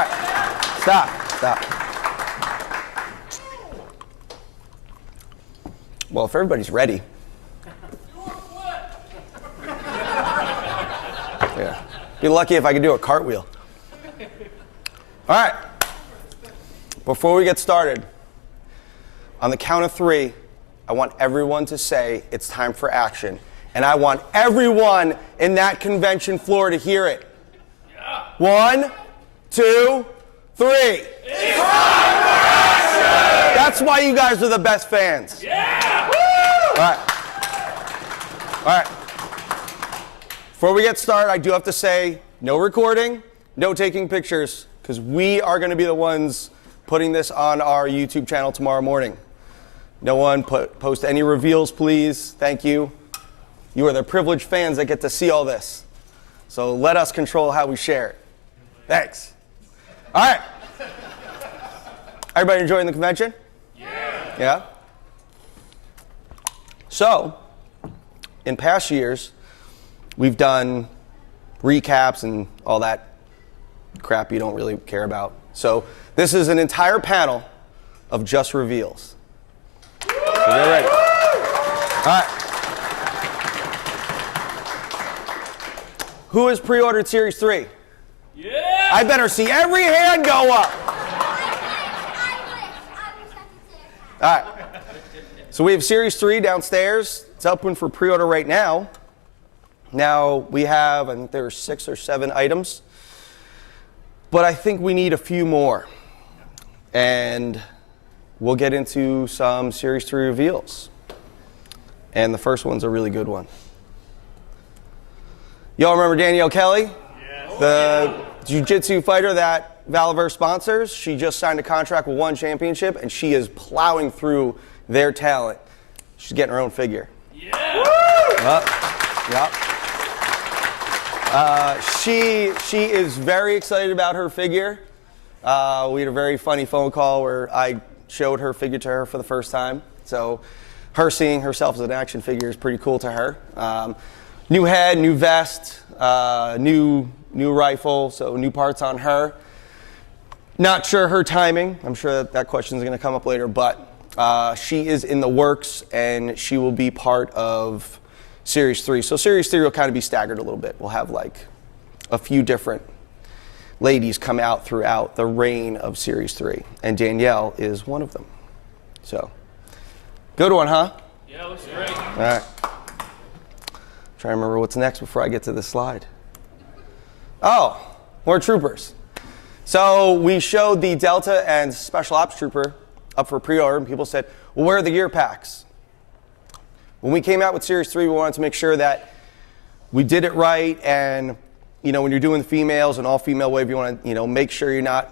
right. Stop. Well, if everybody's ready. Yeah. Be lucky if I could do a cartwheel. All right. Before we get started, on the count of 3, I want everyone to say it's time for action. And I want everyone in that convention floor to hear it. Yeah. 1, 2, 3. It's time for action! That's why you guys are the best fans. Yeah! Woo! All right. Before we get started, I do have to say, no recording, no taking pictures, because we are going to be the ones putting this on our YouTube channel tomorrow morning. No one post any reveals, please. Thank you. You are the privileged fans that get to see all this. So let us control how we share it. Thanks. All right. Everybody enjoying the convention? Yeah? So, in past years, we've done recaps and all that crap you don't really care about. So, this is an entire panel of just reveals. So get ready. All right. Who has pre-ordered Series 3? Yeah! I better see every hand go up. All right. So we have Series 3 downstairs. It's open for pre-order right now. Now we have, I think there are 6 or 7 items. But I think we need a few more. And we'll get into some Series 3 reveals. And the first one's a really good one. Y'all remember Danielle Kelly? Yes. The jiu-jitsu fighter that Valiverse sponsors. She just signed a contract with One Championship, and she is plowing through their talent. She's getting her own figure. Yeah! Yep. She is very excited about her figure. We had a very funny phone call where I showed her figure to her for the first time. So her seeing herself as an action figure is pretty cool to her. New head, new vest, new rifle, so new parts on her. Not sure her timing. I'm sure that question is going to come up later, but she is in the works, and she will be part of Series 3. So Series 3 will kind of be staggered a little bit. We'll have like a few different ladies come out throughout the reign of Series 3, and Danielle is one of them. So, good one, huh? Yeah, looks great. All right. Trying to remember what's next before I get to this slide. Oh, more troopers. So we showed the Delta and Special Ops Trooper up for pre-order, and people said, well, where are the gear packs? When we came out with Series 3, we wanted to make sure that we did it right, and when you're doing the females and all-female wave, you want to make sure you're not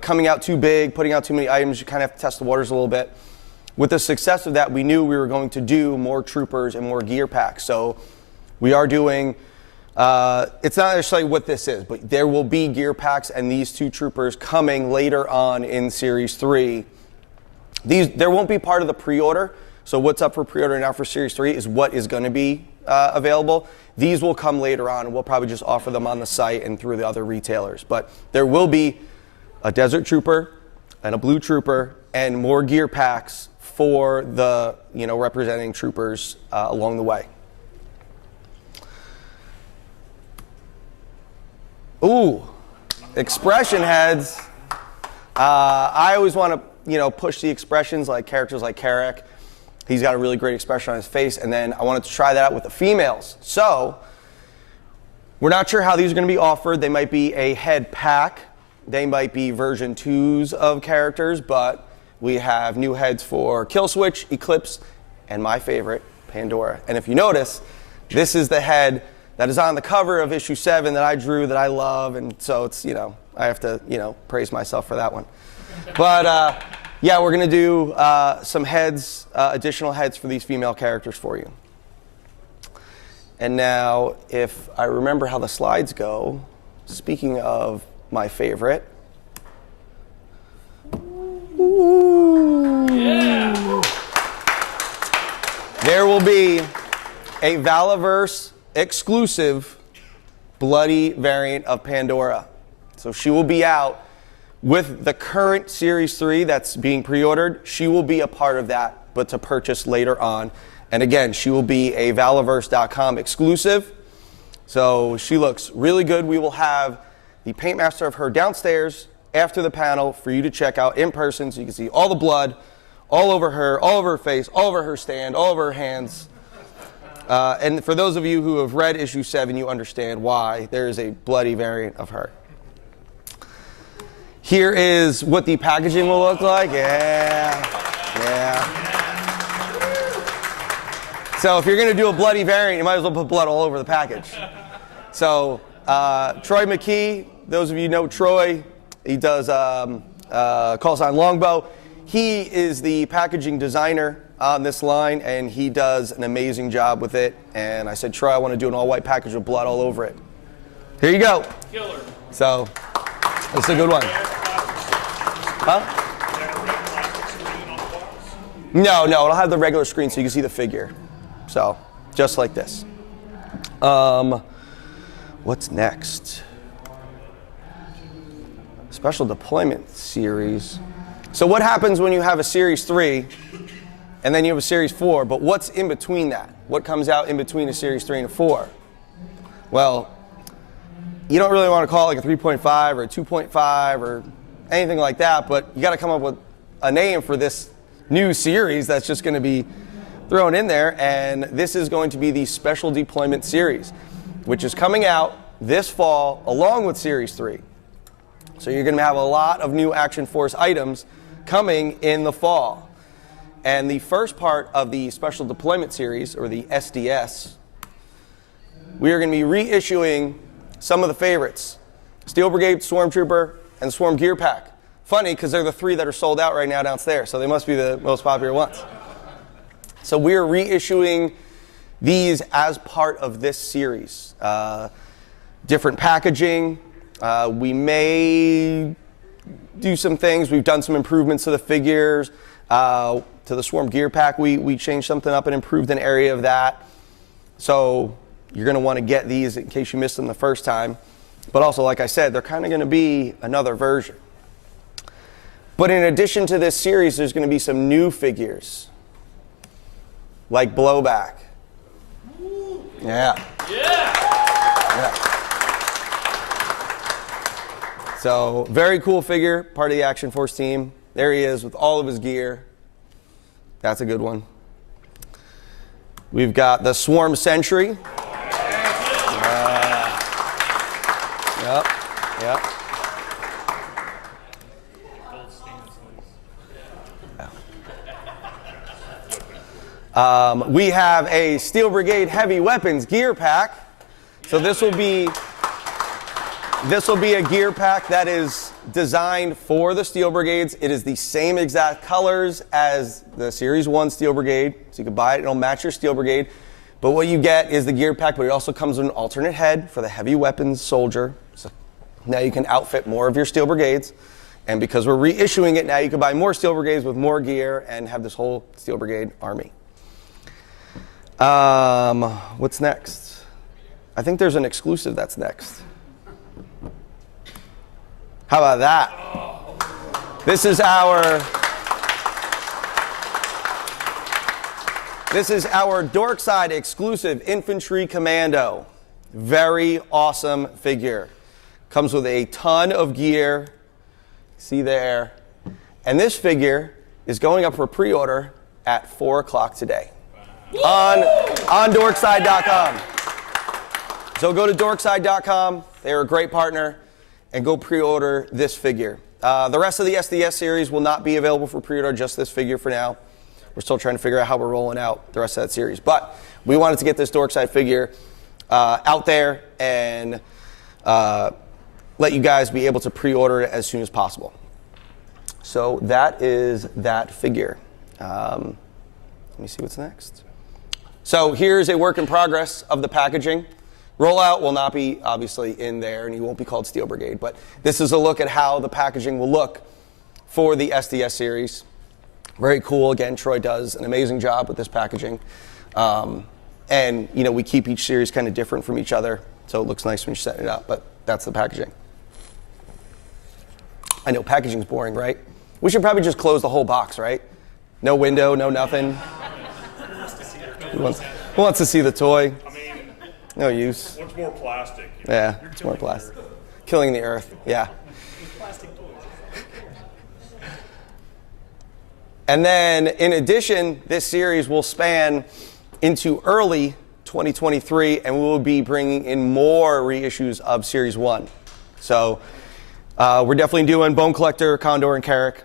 coming out too big, putting out too many items. You kind of have to test the waters a little bit. With the success of that, we knew we were going to do more troopers and more gear packs. So we are doing, it's not necessarily what this is, but there will be gear packs and these 2 troopers coming later on in Series 3. There won't be part of the pre-order. So what's up for pre-order now for Series 3 is what is going to be available. These will come later on, and we'll probably just offer them on the site and through the other retailers. But there will be a Desert Trooper and a Blue Trooper and more gear packs for the, representing troopers along the way. Ooh, expression heads. I always want to, push the expressions like characters like Carrick. He's got a really great expression on his face, and then I wanted to try that out with the females. So, we're not sure how these are going to be offered. They might be a head pack. They might be version 2s of characters, but we have new heads for Killswitch, Eclipse, and my favorite, Pandora. And if you notice, this is the head that is on the cover of issue 7 that I drew, that I love, and so it's, I have to, praise myself for that one. But, yeah, we're going to do some heads, additional heads for these female characters for you. And now, if I remember how the slides go, speaking of my favorite. Yeah. There will be a Valaverse exclusive bloody variant of Pandora. So she will be out with the current Series 3 that's being pre-ordered. She will be a part of that, but to purchase later on. And again, she will be a Valaverse.com exclusive. So she looks really good. We will have the paint master of her downstairs after the panel for you to check out in person, so you can see all the blood all over her, all over her face, all over her stand, all over her hands. And for those of you who have read issue 7, you understand why there is a bloody variant of her. Here is what the packaging will look like. Yeah. So if you're going to do a bloody variant, you might as well put blood all over the package. So Troy McKee, those of you know Troy, he does call sign Longbow. He is the packaging designer on this line, and he does an amazing job with it. And I said, Troy, I want to do an all-white package with blood all over it. Here you go. Killer. So it's a good one. Huh? No, it'll have the regular screen so you can see the figure. So just like this. What's next? Special deployment series. So what happens when you have a Series 3 and then you have a Series 4, but what's in between that? What comes out in between a Series 3 and a 4? Well, you don't really want to call it like a 3.5 or a 2.5 or anything like that, but you got to come up with a name for this new series that's just going to be thrown in there, and this is going to be the Special Deployment Series, which is coming out this fall along with Series 3. So you're going to have a lot of new Action Force items coming in the fall. And the first part of the Special Deployment Series, or the SDS, we are going to be reissuing some of the favorites. Steel Brigade, Swarm Trooper, and Swarm Gear Pack. Funny, because they're the 3 that are sold out right now downstairs, so they must be the most popular ones. So we are reissuing these as part of this series. Different packaging. We may do some things. We've done some improvements to the figures. To the Swarm Gear Pack, we changed something up and improved an area of that. So you're going to want to get these in case you missed them the first time. But also, like I said, they're kind of going to be another version. But in addition to this series, there's going to be some new figures, like Blowback. Yeah. So, very cool figure, part of the Action Force team. There he is with all of his gear. That's a good one. We've got the Swarm Sentry. Yep. We have a Steel Brigade Heavy Weapons gear pack. So this will be a gear pack that is designed for the Steel Brigades. It is the same exact colors as the Series 1 Steel Brigade. So you can buy it, it'll match your Steel Brigade. But what you get is the gear pack, but it also comes with an alternate head for the Heavy Weapons soldier. So now you can outfit more of your Steel Brigades. And because we're reissuing it, now you can buy more Steel Brigades with more gear and have this whole Steel Brigade army. What's next? I think there's an exclusive that's next. How about that? This is our Dorkside exclusive Infantry Commando. Very awesome figure. Comes with a ton of gear. See there. And this figure is going up for pre-order at 4 o'clock today on Dorkside.com. So go to Dorkside.com. They're a great partner. And go pre-order this figure. The rest of the SDS series will not be available for pre-order, just this figure for now. We're still trying to figure out how we're rolling out the rest of that series. But we wanted to get this Dorkside figure out there and let you guys be able to pre-order it as soon as possible. So that is that figure. Let me see what's next. So here's a work in progress of the packaging. Rollout will not be obviously in there, and he won't be called Steel Brigade, but this is a look at how the packaging will look for the SDS series. Very cool. Again, Troy does an amazing job with this packaging. And, you know, we keep each series kind of different from each other, so it looks nice when you're setting it up, but that's the packaging. I know packaging's boring, right? We should probably just close the whole box, right? No window, no nothing. Who wants to see the toy? I mean, No use. what's more plastic? Yeah, it's more plastic. Killing the earth, yeah. And then, in addition, this series will span into early 2023, and we will be bringing in more reissues of Series 1. So, we're definitely doing Bone Collector, Condor, and Carrick.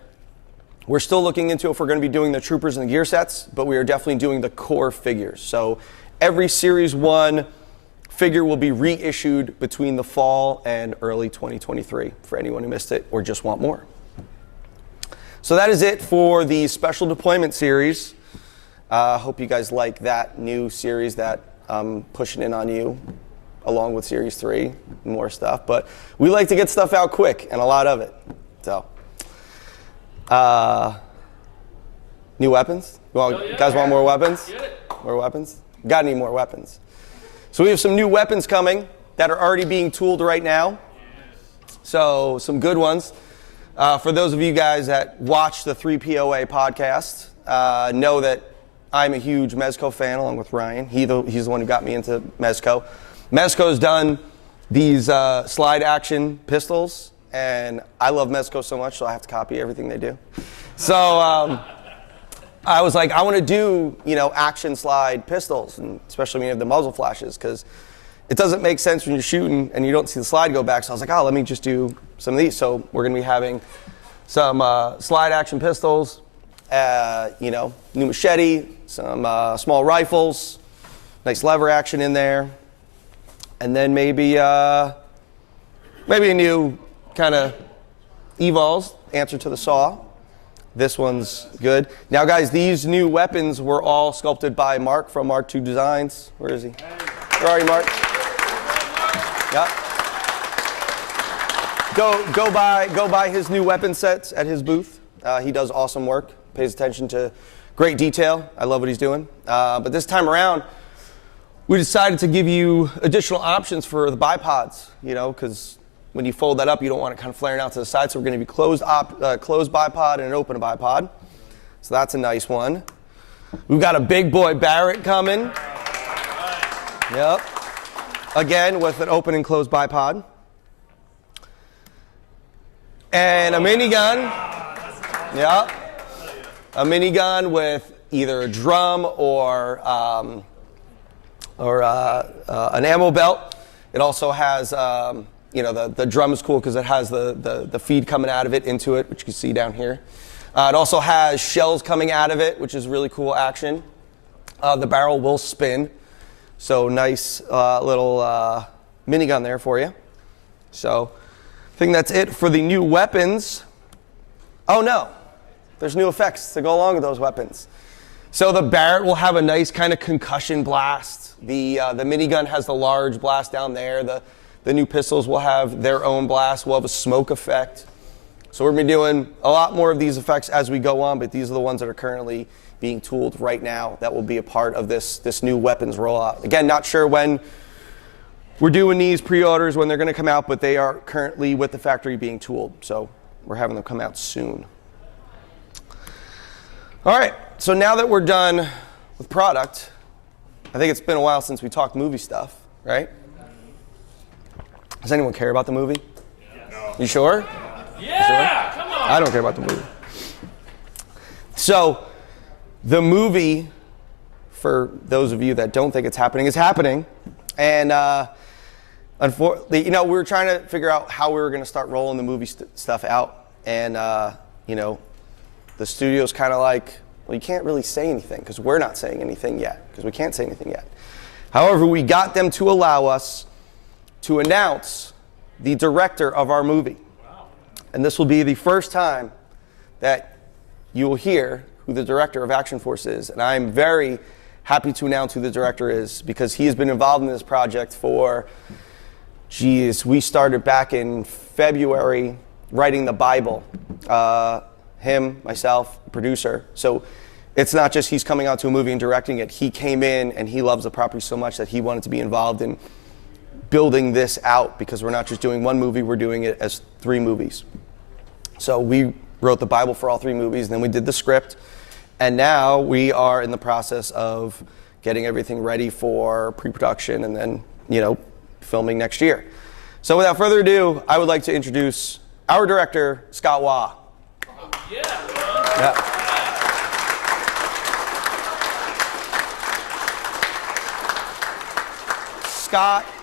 We're still looking into if we're going to be doing the Troopers and the gear sets, but we are definitely doing the core figures. So, every Series 1 figure will be reissued between the fall and early 2023 for anyone who missed it or just want more. So that is it for the Special Deployment series. Hope you guys like that new series that I'm pushing in on you, along with Series 3, more stuff. But we like to get stuff out quick, and a lot of it. So, new weapons? You guys want more weapons? More weapons? Got any more weapons? So we have some new weapons coming that are already being tooled right now. So some good ones. For those of you guys that watch the 3POA podcast, know that I'm a huge Mezco fan along with Ryan. He's the one who got me into Mezco. Mezco's done these slide action pistols, and I love Mezco so much, so I have to copy everything they do. So I was like, I want to do, action slide pistols, and especially when you have the muzzle flashes, because it doesn't make sense when you're shooting and you don't see the slide go back. So I was like, let me just do some of these. So we're going to be having some slide action pistols, new machete, some small rifles, nice lever action in there, and then maybe a new kind of evols, answer to the saw. This one's good. Now, guys, these new weapons were all sculpted by Mark from Mark II Designs. Where is he? Where are you, Mark? Yeah. Go buy his new weapon sets at his booth. He does awesome work. Pays attention to great detail. I love what he's doing. But this time around, we decided to give you additional options for the bipods. Because when you fold that up, you don't want it kind of flaring out to the side. So we're going to be closed bipod and an open bipod. So that's a nice one. We've got a big boy Barrett coming. Yep. Again, with an open and closed bipod. And a minigun. Yep. A minigun with either a drum or an ammo belt. It also has, the drum is cool because it has the feed coming out of it into it, which you can see down here. It also has shells coming out of it, which is really cool action. The barrel will spin. So nice little minigun there for you. So I think that's it for the new weapons. Oh no, there's new effects to go along with those weapons. So the Barrett will have a nice kind of concussion blast. The minigun has the large blast down there. The new pistols will have their own blast. We'll have a smoke effect. So we're going to be doing a lot more of these effects as we go on, but these are the ones that are currently being tooled right now that will be a part of this new weapons rollout. Again, not sure when we're doing these pre-orders, when they're going to come out, but they are currently with the factory being tooled. So we're having them come out soon. All right, so now that we're done with product, I think it's been a while since we talked movie stuff, right? Does anyone care about the movie? No. You sure? Yeah, come on. I don't care about the movie. So, the movie, for those of you that don't think it's happening, is happening. And unfortunately, we were trying to figure out how we were going to start rolling the movie stuff out. And, the studio's kind of like, well, you can't really say anything because we're not saying anything yet, because we can't say anything yet. However, we got them to allow us to announce the director of our movie. Wow. And this will be the first time that you will hear who the director of Action Force is. And I'm very happy to announce who the director is because he has been involved in this project for, we started back in February writing the Bible. Him, myself, producer. So it's not just he's coming out to a movie and directing it. He came in and he loves the property so much that he wanted to be involved in building this out because we're not just doing one movie, we're doing it as 3 movies. So we wrote the Bible for all 3 movies, and then we did the script. And now we are in the process of getting everything ready for pre-production and then, filming next year. So without further ado, I would like to introduce our director, Scott Waugh. Yeah.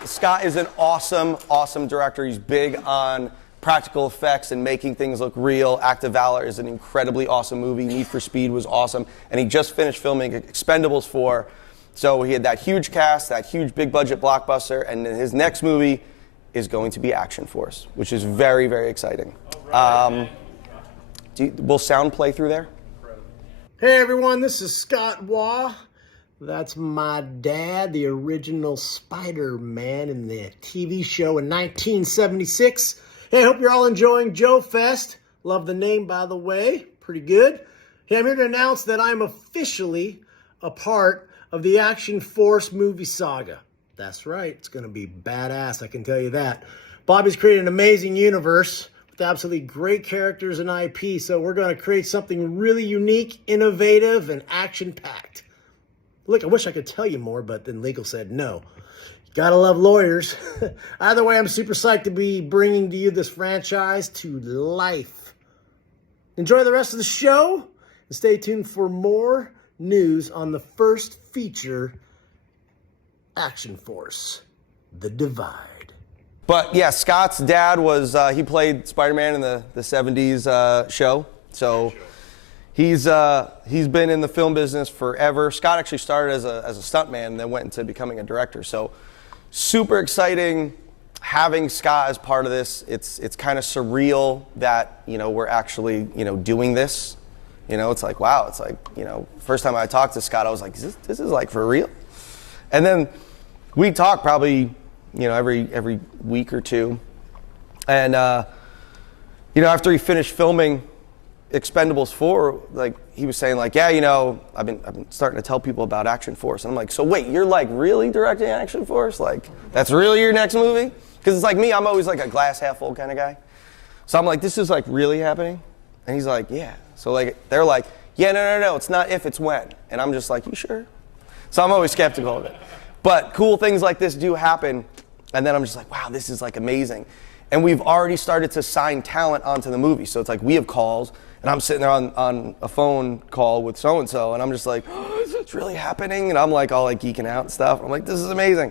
Scott is an awesome director. He's big on practical effects and making things look real. Act of Valor is an incredibly awesome movie. Need for Speed was awesome. And he just finished filming Expendables 4. So he had that huge cast, that huge big budget blockbuster, and then his next movie is going to be Action Force, which is very, very exciting. Will sound play through there? Hey everyone, this is Scott Waugh. That's my dad, the original Spider-Man in the TV show in 1976. Hey, I hope you're all enjoying Joefest. Love the name, by the way. Pretty good. Hey, I'm here to announce that I'm officially a part of the Action Force movie saga. That's right. It's going to be badass, I can tell you that. Bobby's created an amazing universe with absolutely great characters and IP, so we're going to create something really unique, innovative, and action-packed. Look, I wish I could tell you more, but then legal said no. You gotta love lawyers. Either way, I'm super psyched to be bringing to you this franchise to life. Enjoy the rest of the show, and stay tuned for more news on the first feature, Action Force, The Divide. But yeah, Scott's dad was, he played Spider-Man in the 70s show. So he's been in the film business forever. Scott actually started as a stuntman and then went into becoming a director. So super exciting having Scott as part of this. It's kind of surreal that, we're actually, doing this. It's like, wow, it's like, first time I talked to Scott, I was like, this is like for real? And then we talk probably, every week or two. And, after he finished filming Expendables 4, like he was saying like, yeah, I've been starting to tell people about Action Force. And I'm like, so wait, you're like really directing Action Force? Like that's really your next movie? Because it's like me, I'm always like a glass half full kind of guy. So I'm like, this is like really happening? And he's like, yeah. So like, they're like, yeah, no, it's not if, it's when. And I'm just like, you sure? So I'm always skeptical of it. But cool things like this do happen. And then I'm just like, wow, this is like amazing. And we've already started to sign talent onto the movie. So it's like we have calls, and I'm sitting there on a phone call with so-and-so, and I'm just like, oh, is this really happening? And I'm like all like geeking out and stuff. I'm like, this is amazing.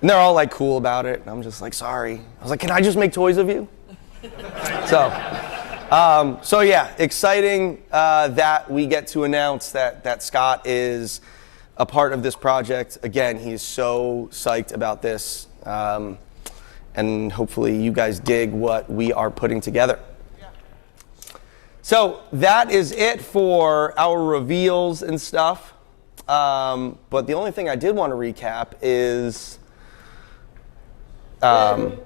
And they're all like cool about it. And I'm just like, sorry. I was like, can I just make toys of you? So yeah, exciting that we get to announce that Scott is a part of this project. Again, he's so psyched about this. And hopefully you guys dig what we are putting together. So that is it for our reveals and stuff. But the only thing I did want to recap is when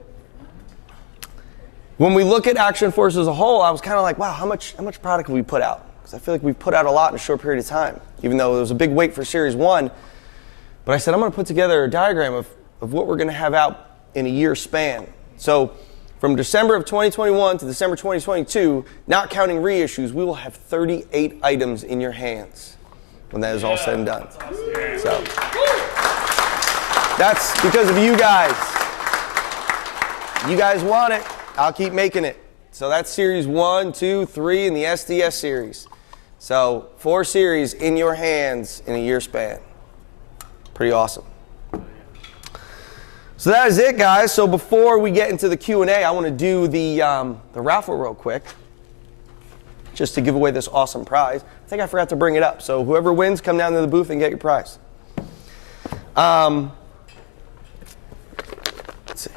we look at Action Force as a whole, I was kind of like, wow, how much product have we put out? Because I feel like we've put out a lot in a short period of time, even though there was a big wait for Series 1. But I said, I'm going to put together a diagram of what we're going to have out in a year span. So from December of 2021 to December 2022, not counting reissues, we will have 38 items in your hands when that is all said and done. So that's because of you guys. You guys want it, I'll keep making it. So that's Series 1, 2, 3, and the SDS series. So 4 series in your hands in a year span. Pretty awesome. So that is it, guys. So before we get into the Q&A, I want to do the raffle real quick, just to give away this awesome prize. I think I forgot to bring it up. So whoever wins, come down to the booth and get your prize. Let's see.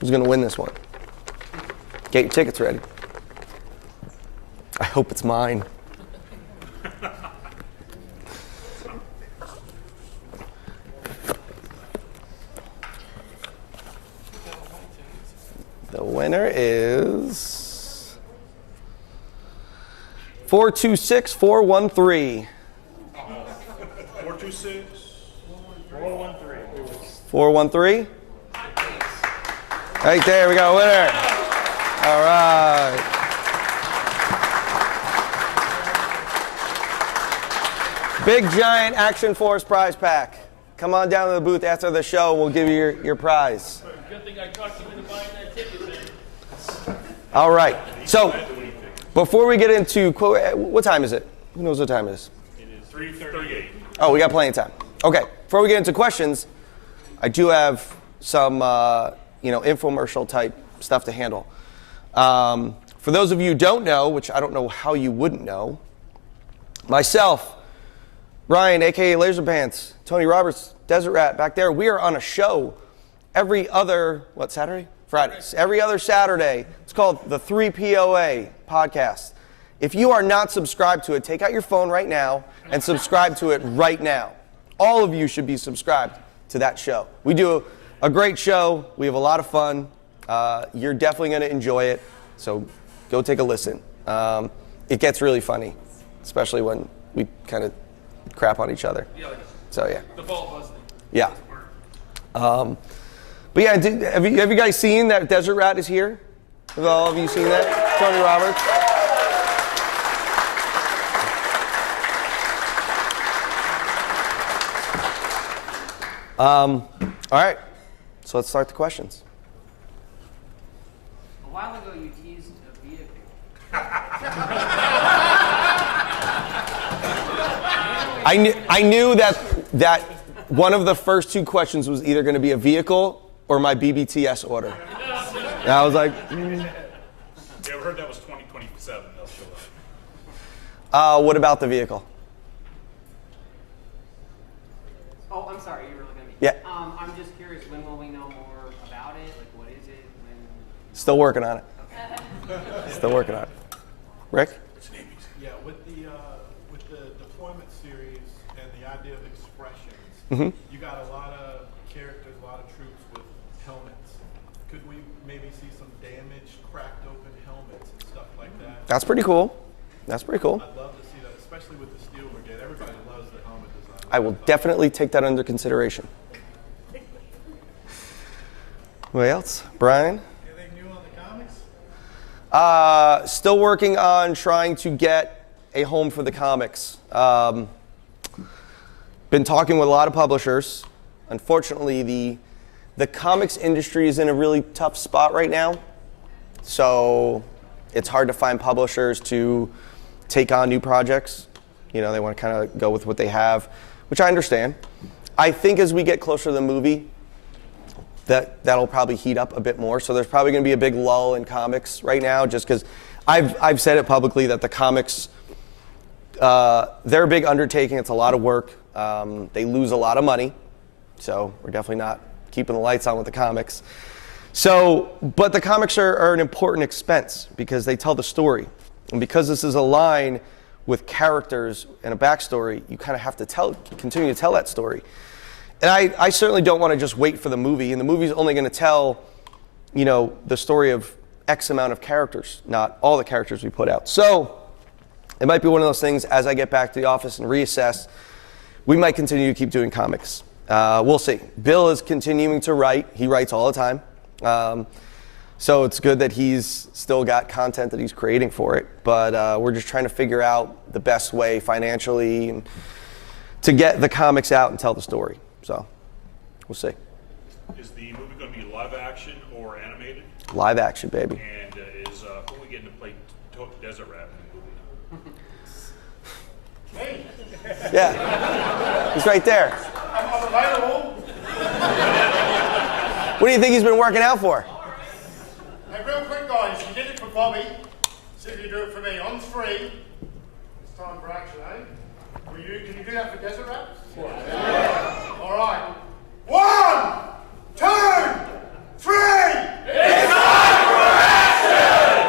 Who's going to win this one? Get your tickets ready. I hope it's mine. The winner is 426-413. 426-413. 413? Right there, we got a winner. All right. Big giant Action Force prize pack. Come on down to the booth after the show and we'll give you your prize. Good thing I talked you into buying that ticket, man. All right. So, before we get into, what time is it? Who knows what time it is? It is 3:38. Oh, we got plenty of time. Okay. Before we get into questions, I do have some, infomercial type stuff to handle. For those of you who don't know, which I don't know how you wouldn't know, myself, Ryan, a.k.a. Laser Pants, Tony Roberts, Desert Rat, back there, we are on a show every other, Saturday? Fridays. Every other Saturday. It's called the 3POA podcast. If you are not subscribed to it, take out your phone right now and subscribe to it right now. All of you should be subscribed to that show. We do a great show. We have a lot of fun. You're definitely going to enjoy it. So go take a listen. It gets really funny, especially when we kind of crap on each other. Yeah, like so yeah. the ball busting. Yeah. But yeah, have you guys seen that Desert Rat is here? Have all of you seen that? Tony Roberts. All right. So let's start the questions. A while ago, you teased a vehicle. I knew that one of the first two questions was either going to be a vehicle or my BBTS order. And I was like, Yeah, we heard that was 2027. They'll show up. what about the vehicle? Oh, I'm sorry, you were looking at me. Yeah. I'm just curious, when will we know more about it? Like, what is it? When? Still working on it. Still working on it. Rick? Yeah, with the deployment series and the idea of expressions, you got a lot of characters, a lot of troops with helmets. Could we maybe see some damaged, cracked open helmets and stuff like that? That's pretty cool. That's pretty cool. I'd love to see that, especially with the Steel Brigade. Everybody loves the helmet design. I will definitely take that under consideration. What else? Brian? Anything new on the comics? Still working on trying to get a home for the comics. Been talking with a lot of publishers. Unfortunately, the comics industry is in a really tough spot right now. So it's hard to find publishers to take on new projects. You know, they want to kind of go with what they have, which I understand. I think as we get closer to the movie, that'll probably heat up a bit more. So there's probably going to be a big lull in comics right now, just because I've said it publicly that the comics, they're a big undertaking. It's a lot of work. They lose a lot of money. So we're definitely not keeping the lights on with the comics. So, but the comics are an important expense because they tell the story. And because this is a line with characters and a backstory, you kind of have to continue to tell that story. And I certainly don't want to just wait for the movie. And the movie's only going to tell, the story of X amount of characters, not all the characters we put out. So it might be one of those things, as I get back to the office and reassess, we might continue to keep doing comics. We'll see. Bill is continuing to write. He writes all the time. So it's good that he's still got content that he's creating for it. But we're just trying to figure out the best way financially and to get the comics out and tell the story. So we'll see. Is the movie going to be live action or animated? Live action, baby. And is who are we getting to play Desert Rat in the movie? Yeah. He's right there. I'm available. What do you think he's been working out for? Hey, real quick, guys, you did it for Bobby. See if you do it for me. On 3. It's time for action, eh? Can you do that for Desert Rat? Yeah. All right. 1, 2, 3. It's time for action!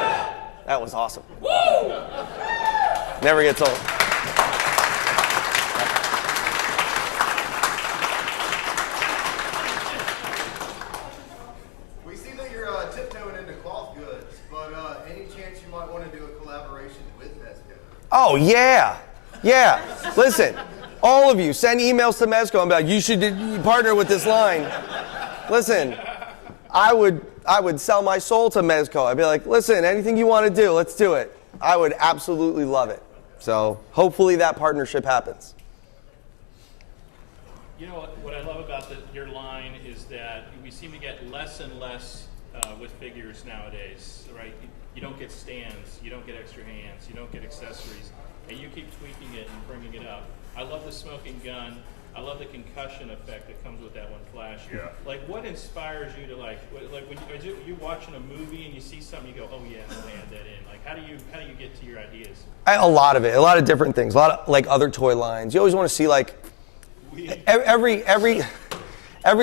That was awesome. Woo! Never gets old. We see that you're tiptoeing into cloth goods, but any chance you might want to do a collaboration with Mezco? Oh, yeah. Yeah. Listen, all of you, send emails to Mezco and be like, you should partner with this line. Listen, I would sell my soul to Mezco. I'd be like, listen, anything you want to do, let's do it. I would absolutely love it. So hopefully that partnership happens. You know what I love about your line is that we seem to get less and less with figures nowadays, right? You don't get stands, you don't get extra hands, you don't get accessories, and you keep tweaking it and bringing it up. I love the smoking gun. I love the concussion effect that comes with that one flash. Yeah. Like, what inspires you to like when you watching a movie and you see something, you go, oh yeah, I'm gonna add that in. Like, how do you get to your ideas? A lot of it, a lot of different things, a lot of like other toy lines. You always want to see like every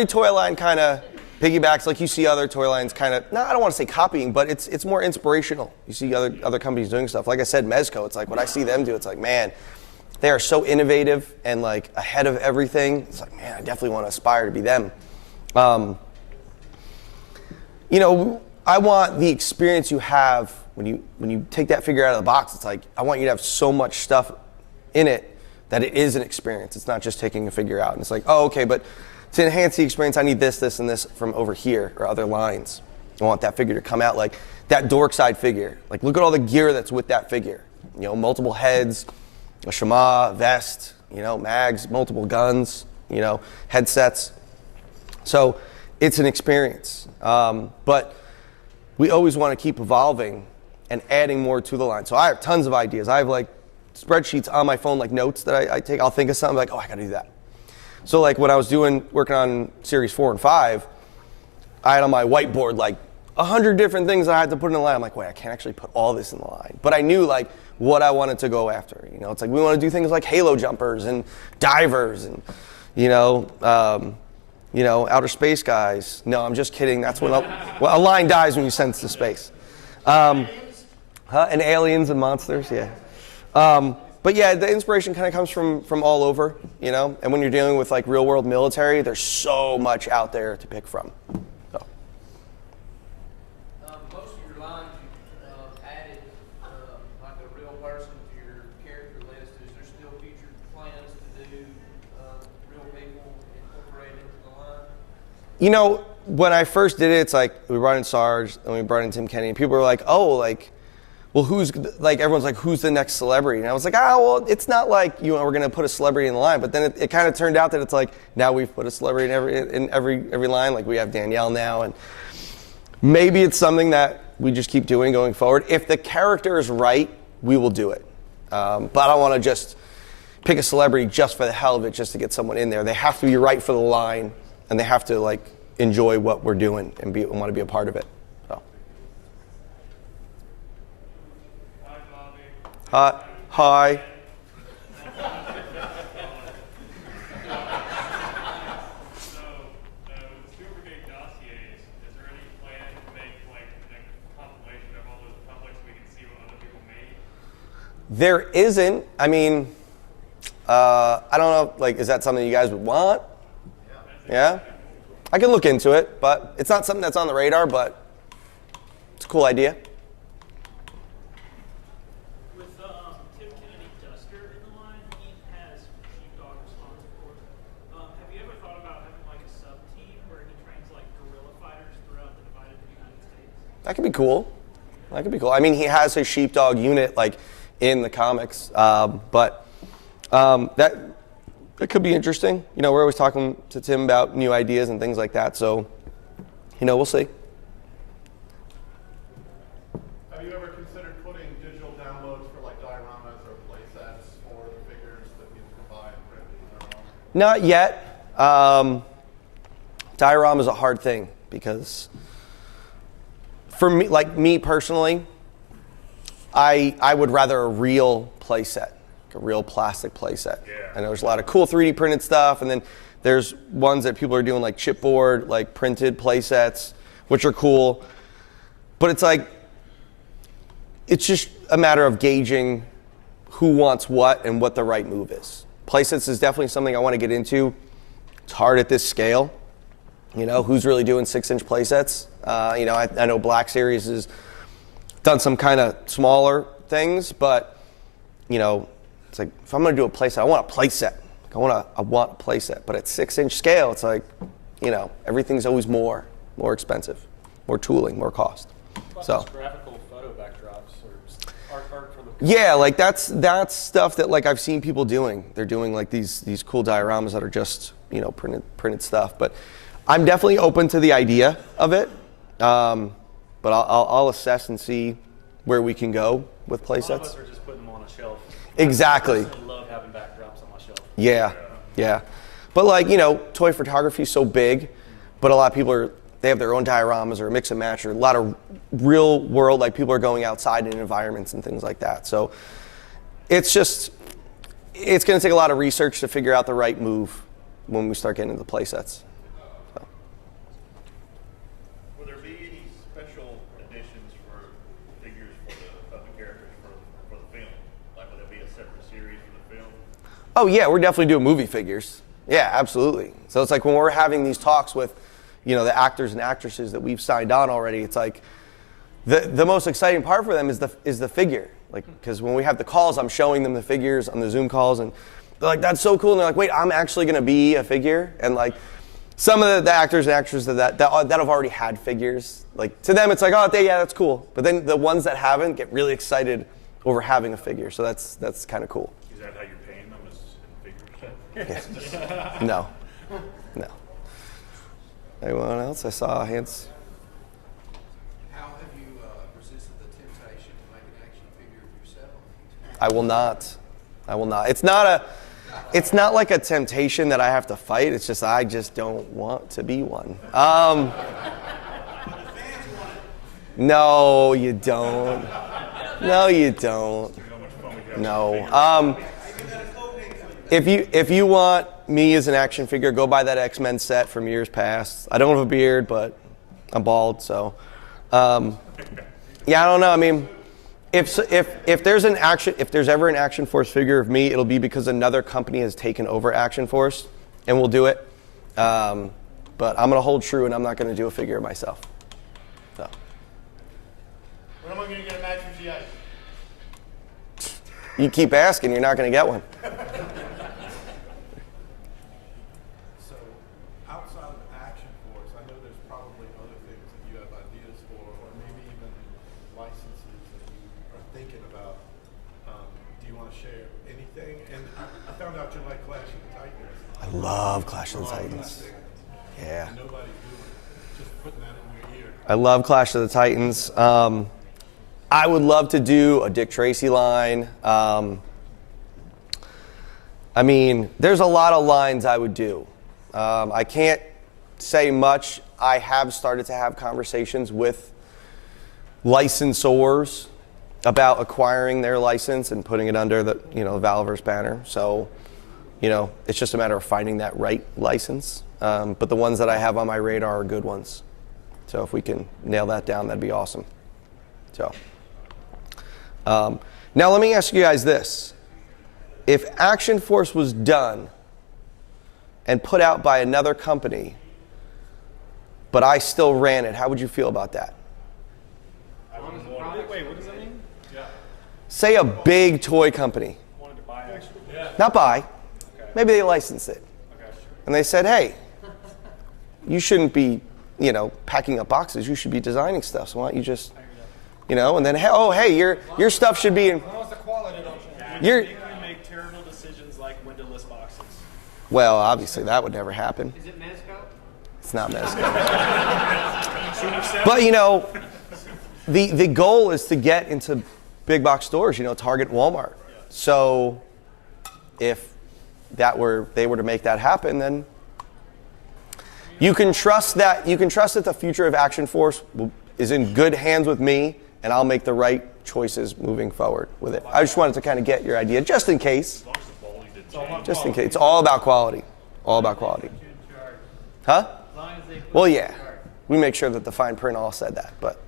toy line kind of piggybacks. Like you see other toy lines kind of, I don't want to say copying, but it's more inspirational. You see other companies doing stuff. Like I said, Mezco. It's like when I see them do, it's like, man, they are so innovative and like ahead of everything. It's like, man, I definitely want to aspire to be them. You know, I want the experience you have when you take that figure out of the box. It's like, I want you to have so much stuff in it that it is an experience. It's not just taking a figure out. And it's like, oh, okay, but to enhance the experience, I need this, this, and this from over here or other lines. I want that figure to come out like that Dorkside figure. Like, look at all the gear that's with that figure. You know, multiple heads, a shema, vest, you know, mags, multiple guns, you know, headsets. So it's an experience. But we always want to keep evolving and adding more to the line. So I have tons of ideas. I have like spreadsheets on my phone, like notes that I take. I'll think of something like, oh, I got to do that. So like when I was working on series 4 and 5, I had on my whiteboard like 100 different things I had to put in the line. I'm like, wait, I can't actually put all this in the line. But I knew like what I wanted to go after. You know, it's like we want to do things like halo jumpers and divers and, you know, outer space guys. No, I'm just kidding. That's when a line dies when you send it to space. And aliens and monsters, yeah. But yeah, the inspiration kind of comes from all over, you know. And when you're dealing with like real world military, there's so much out there to pick from. So. Most of your lines you've added like a real person to your character list. Is there still future plans to do real people incorporated into the line? You know, when I first did it, it's like we brought in Sarge and we brought in Tim Kenny, and people were like, oh, like, well, everyone's like, who's the next celebrity? And I was like, well, it's not like, you know, we're going to put a celebrity in the line. But then it kind of turned out that it's like, now we've put a celebrity in every line. Like we have Danielle now. And maybe it's something that we just keep doing going forward. If the character is right, we will do it. But I don't want to just pick a celebrity just for the hell of it, just to get someone in there. They have to be right for the line, and they have to like enjoy what we're doing and want to be a part of it. Hi. There isn't. I mean, I don't know. Like, is that something you guys would want? Yeah. I can look into it, but it's not something that's on the radar. But it's a cool idea. That could be cool. I mean, he has his sheepdog unit like in the comics, but that could be interesting. You know, we're always talking to Tim about new ideas and things like that. So, you know, we'll see. Have you ever considered putting digital downloads for like dioramas or playsets or the figures that people can buy and print? Not yet. Diorama is a hard thing because. For me, like me personally, I would rather a real playset, like a real plastic playset. Yeah. I know there's a lot of cool 3D printed stuff, and then there's ones that people are doing like chipboard, like printed playsets, which are cool. But it's like, it's just a matter of gauging who wants what and what the right move is. Playsets is definitely something I want to get into. It's hard at this scale. You know, who's really doing 6-inch playsets? You know, I know Black Series has done some kind of smaller things, but, you know, it's like, if I'm going to do a playset, I want a playset. I want a playset. But at 6-inch scale, it's like, you know, everything's always more expensive, more tooling, more cost. So graphical photo backdrops or art for the yeah, like that's stuff that like I've seen people doing. They're doing like these cool dioramas that are just, printed stuff. But I'm definitely open to the idea of it. But I'll assess and see where we can go with play A lot of us sets. are just putting them on a shelf. Exactly. I personally love having backdrops on my shelf. Yeah. But like, toy photography is so big, but a lot of people they have their own dioramas or a mix and match, or a lot of real world, like people are going outside in environments and things like that. So it's going to take a lot of research to figure out the right move when we start getting into play sets. So. Will there be any special editions for figures of the characters for the film? Like, will there be a separate series for the film? Oh yeah, we're definitely doing movie figures. Yeah, absolutely. So it's like when we're having these talks with, the actors and actresses that we've signed on already, it's like the most exciting part for them is the figure. Like, because when we have the calls, I'm showing them the figures on the Zoom calls, and they're like, "That's so cool." And they're like, "Wait, I'm actually going to be a figure?" And like, some of the actors and actresses that have already had figures, like to them, it's like, "Oh, yeah, that's cool." But then the ones that haven't get really excited over having a figure. So that's kind of cool. Is that how you're paying them, is in figures? Yeah. No. Anyone else? I saw hands. How have you resisted the temptation to make an action figure of yourself? I will not. It's not like a temptation that I have to fight. It's just I just don't want to be one. No, you don't. No, you don't. No. If you want me as an action figure, go buy that X-Men set from years past. I don't have a beard, but I'm bald, so I don't know. I mean, if there's ever an Action Force figure of me, it'll be because another company has taken over Action Force, and we'll do it. But I'm gonna hold true, and I'm not gonna do a figure of myself. So. When am I going to get a match with GA? You keep asking, you're not gonna get one. So, outside of Action Force, I know there's probably other things that you have ideas for, or maybe even licenses that you are thinking about. Do you want to share anything? And I found out you like Clash of the Titans. I love Clash of the Titans. Yeah. Nobody's doing it. Just putting that in your ear. I love Clash of the Titans. I would love to do a Dick Tracy line. I mean, there's a lot of lines I would do. I can't say much. I have started to have conversations with licensors about acquiring their license and putting it under the Valiverse banner. So, it's just a matter of finding that right license. But the ones that I have on my radar are good ones. So if we can nail that down, that'd be awesome. So. Now let me ask you guys this. If Action Force was done and put out by another company, but I still ran it, how would you feel about that? Wait, what does that mean? Yeah. Say a big toy company. Wanted to buy Action Force. Yeah. Not buy. Okay. Maybe they licensed it. Okay. And they said, hey, you shouldn't be, packing up boxes. You should be designing stuff. So why don't you just, and then, hey, your stuff should be in. Your, You make terrible decisions like windowless boxes. well, obviously that would never happen. Is it Mezco? It's not Mezco. But the goal is to get into big box stores, Target, Walmart. So if they were to make that happen, then you can trust that the future of Action Force is in good hands with me, and I'll make the right choices moving forward with it. I just wanted to kind of get your idea, just in case. Just in case. It's all about quality. All about quality. Huh? Well, yeah. We make sure that the fine print all said that. But,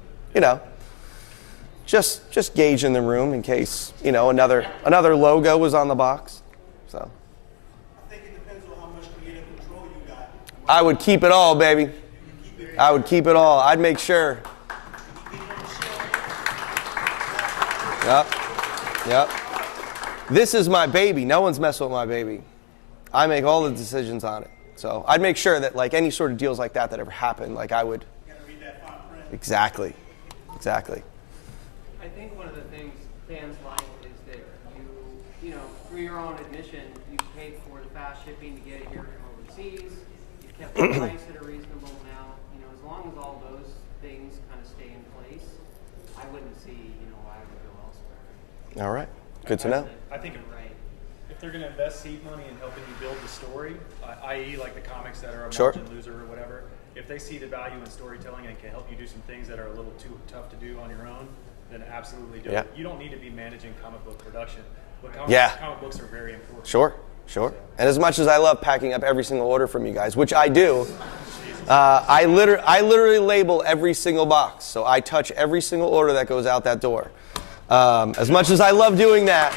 just gauge in the room in case, another logo was on the box. So. I think it depends on how much creative control you got. I would keep it all, baby. I would keep it all. I'd make sure. Yep. This is my baby. No one's messing with my baby. I make all the decisions on it. So I'd make sure that like any sort of deals like that ever happen, like I would. You gotta read that fine print. Exactly. I think one of the things fans like is that you know, through your own admission, you paid for the fast shipping to get it here from LCs, you kept the price at a reasonable amount, you know, as long as all those things kind of stay in place, I wouldn't see, you know, why I would go elsewhere. All right. Good to know. I think Right. if they're going to invest seed money in helping you build the story, i.e. like the comics that are a Sure. margin loser or whatever, if they see the value in storytelling and can help you do some things that are a little too tough to do on your own, then absolutely do Yeah. it. You don't need to be managing comic book production, but Yeah. comic books are very important. Sure. And as much as I love packing up every single order from you guys, which I do, I literally label every single box. So I touch every single order that goes out that door. As much as I love doing that,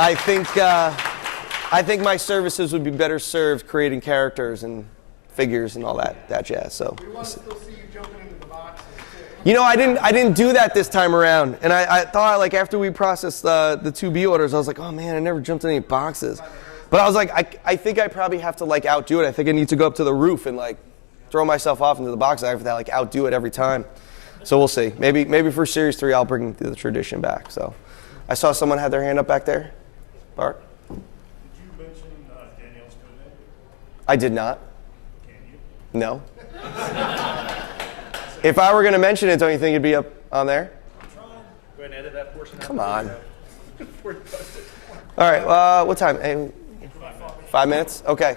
I think my services would be better served creating characters and figures and all that jazz. So. We want to still see you jumping into the boxes. You know, I didn't do that this time around, and I thought, like, after we processed the 2B orders, I was like, oh man, I never jumped in any boxes. But I was like, I think I probably have to like outdo it. I think I need to go up to the roof and like throw myself off into the box. I have to like outdo it every time. So we'll see. Maybe for Series 3, I'll bring the tradition back. So I saw someone had their hand up back there. Bart? Did you mention Danielle's code name? I did not. Can you? No. If I were going to mention it, don't you think it'd be up on there? Go ahead and edit that portion out. Come on. Before you post it. All right. What time? 5 minutes? Okay.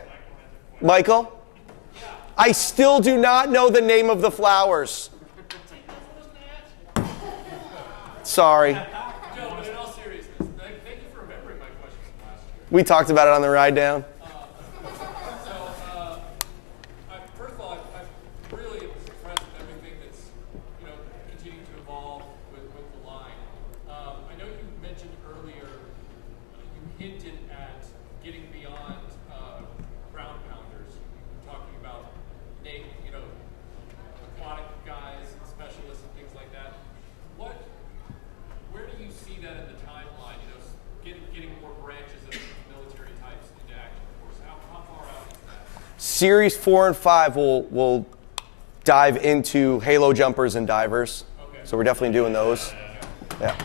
Michael? I still do not know the name of the flowers. Sorry. No, but in all seriousness, thank you for remembering my question from last year. We talked about it on the ride down. First of all, I'm really impressed with everything that's, you know, continuing to evolve with the line. I know you mentioned earlier, you hinted at getting beyond ground pounders, talking about, you know, aquatic guys and specialists and things like that. Where do you see that in the timeline? You know, getting more branches of military types into action force. How far out is that? Series 4 and 5 will dive into Halo jumpers and divers. Okay. So we're definitely doing those. Yeah.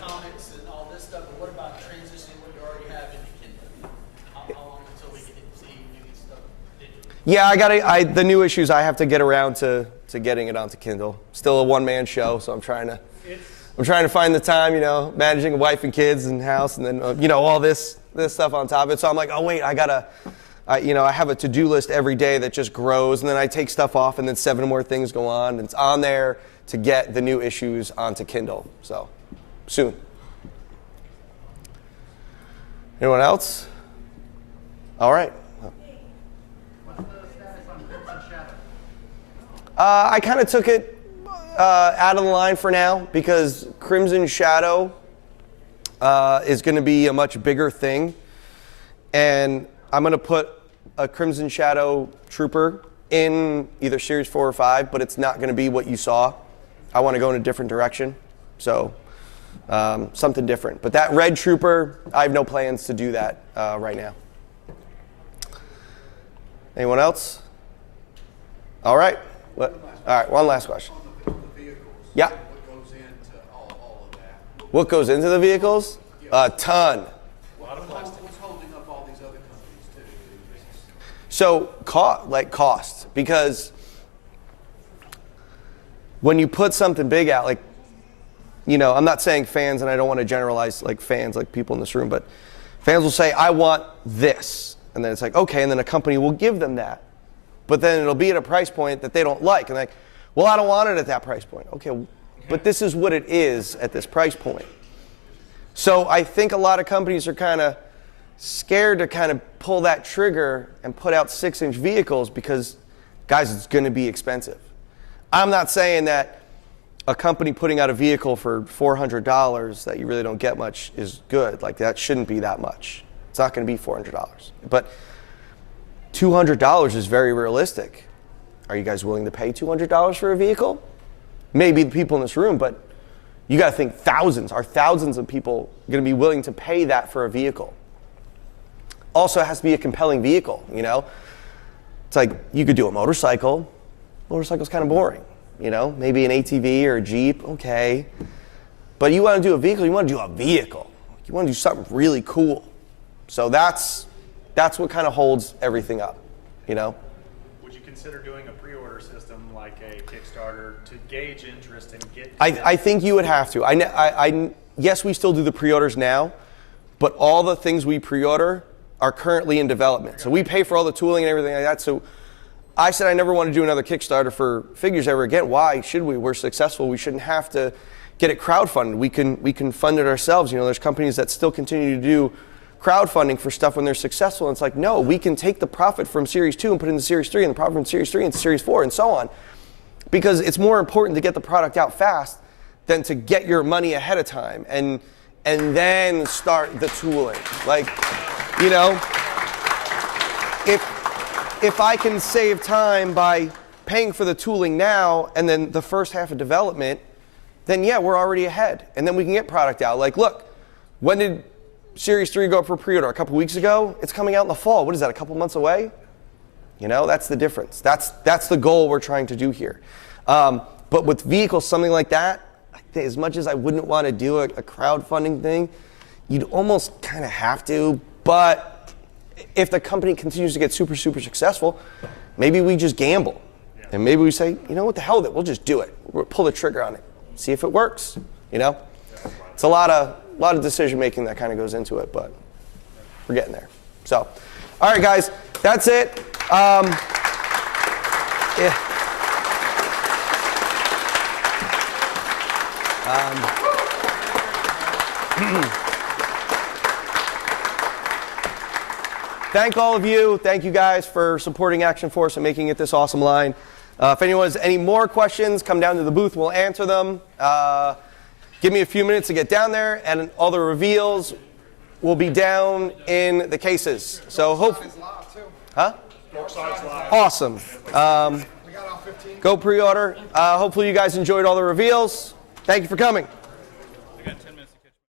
Comics and all this stuff, but what about transitioning what you already have into Kindle? How long until we can see new stuff digitally? Yeah, the new issues, I have to get around to getting it onto Kindle. Still a one-man show, so I'm trying to find the time, you know, managing a wife and kids and house, and then, you know, all this stuff on top of it. So I'm like, oh wait, I have a to-do list every day that just grows, and then I take stuff off, and then 7 more things go on, and it's on there to get the new issues onto Kindle. So soon. Anyone else? All right. What's the status on Crimson Shadow? I kind of took it out of the line for now because Crimson Shadow is going to be a much bigger thing. And I'm going to put a Crimson Shadow trooper in either Series 4 or 5, but it's not going to be what you saw. I want to go in a different direction. So something different. But that red trooper, I have no plans to do that right now. Anyone else? All right. All right, one last question. On the vehicles. Yeah. What goes into all of that? What goes into the vehicles? A ton. What's holding up all these other companies too? So cost, because when you put something big out, like, you know, I'm not saying fans, and I don't want to generalize like fans, like people in this room, but fans will say, I want this. And then it's like, okay, and then a company will give them that. But then it'll be at a price point that they don't like. And like, well, I don't want it at that price point. Okay, but this is what it is at this price point. So I think a lot of companies are kind of scared to kind of pull that trigger and put out 6-inch vehicles because, guys, it's going to be expensive. I'm not saying that a company putting out a vehicle for $400 that you really don't get much is good. Like, that shouldn't be that much. It's not going to be $400. But $200 is very realistic. Are you guys willing to pay $200 for a vehicle? Maybe the people in this room, but you got to think thousands. Are thousands of people going to be willing to pay that for a vehicle? Also, it has to be a compelling vehicle, you know? It's like you could do a motorcycle. Motorcycle's kind of boring. You know, maybe an ATV or a Jeep, okay. But you want to do a vehicle, you want to do a vehicle. You want to do something really cool. So that's what kind of holds everything up, you know? Would you consider doing a pre-order system like a Kickstarter to gauge interest and get... I think you would have to. Yes, we still do the pre-orders now, but all the things we pre-order are currently in development. So we pay for all the tooling and everything like that. So I said I never want to do another Kickstarter for figures ever again. Why should we? We're successful. We shouldn't have to get it crowdfunded. We can fund it ourselves. You know, there's companies that still continue to do crowdfunding for stuff when they're successful. And it's like, no, we can take the profit from Series 2 and put it into Series 3 and the profit from Series 3 into Series 4 and so on. Because it's more important to get the product out fast than to get your money ahead of time and then start the tooling. Like, you know, if I can save time by paying for the tooling now and then the first half of development, then yeah, we're already ahead. And then we can get product out. Like, look, when did Series 3 go up for pre-order? A couple weeks ago? It's coming out in the fall. What is that, a couple months away? You know, that's the difference. That's the goal we're trying to do here. But with vehicles, something like that, as much as I wouldn't want to do a crowdfunding thing, you'd almost kind of have to. But if the company continues to get super, super successful, maybe we just gamble. Yeah. And maybe we say, you know what, the hell with it, we'll just do it. We'll pull the trigger on it, see if it works, you know? It's a lot of decision making that kind of goes into it, but we're getting there. So, all right, guys, that's it. Yeah. Thank all of you. Thank you guys for supporting Action Force and making it this awesome line. If anyone has any more questions, come down to the booth. We'll answer them. Give me a few minutes to get down there, and all the reveals will be down in the cases. So hope. Huh? Dorkside's live. Awesome. Go pre-order. Hopefully you guys enjoyed all the reveals. Thank you for coming.